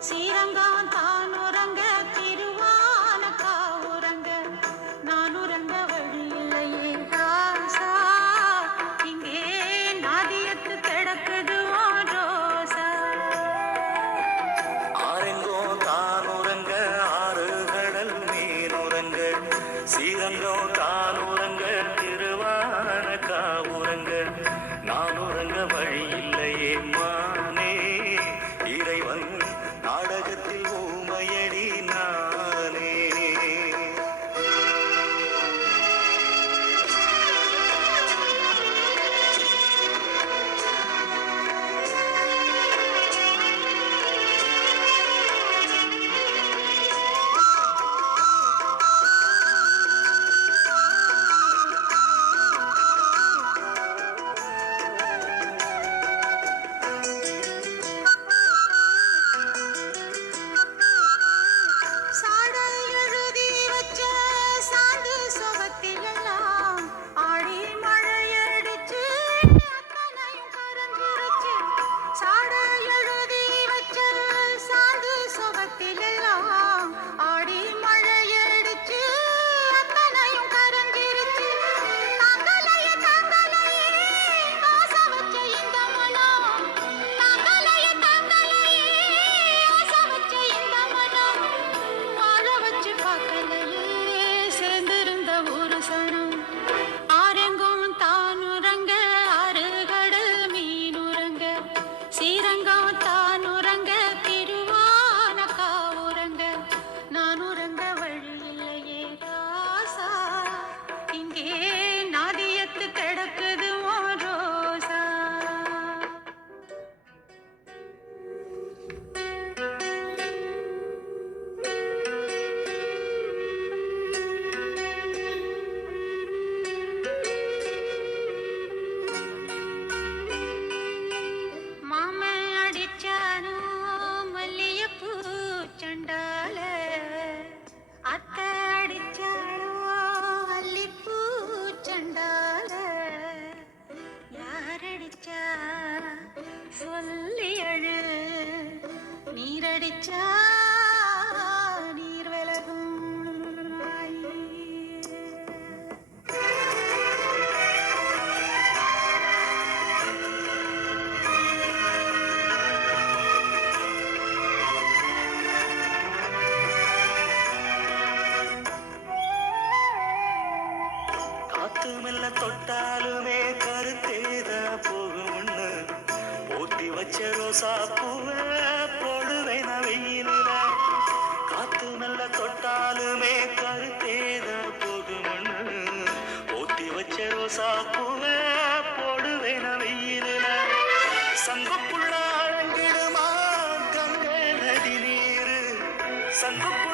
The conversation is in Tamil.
ஸ்ரீரங்கம் தான் உறங்க திருவானக்கா உறங்க நான் உறங்க வழி இல்லையே ராசா இங்கே நாதியத்து கிடக்குது ஓ ரோசா ஆரெங்கோ தான் உறங்க ஆறு கடல் மீன் உறங்க ஸ்ரீரங்கம் தான் உறங்க திருவானக்கா உறங்க நான் உறங்க வழி இல்லையே மானே இறைவன் நாடகத்தில் ஊமையடி நானே சொல்லி அழு நீரடிச்சா நீர் விலகும் காத்து மெல்ல தொட்டாலுமே கருத்தேத போகும்னு போட்டி வச்ச ரோசா பூவே போடுவேன் வெயிலில காத்து மெல்ல தொட்டாலுமே கருத்தேத போகும்னு போட்டி வச்ச ரோசா பூவே போடுவேன் வெயிலில சங்குக்குள்ள அழங்கிடுமா கங்கை நதி நீரு சங்குக்குள்ள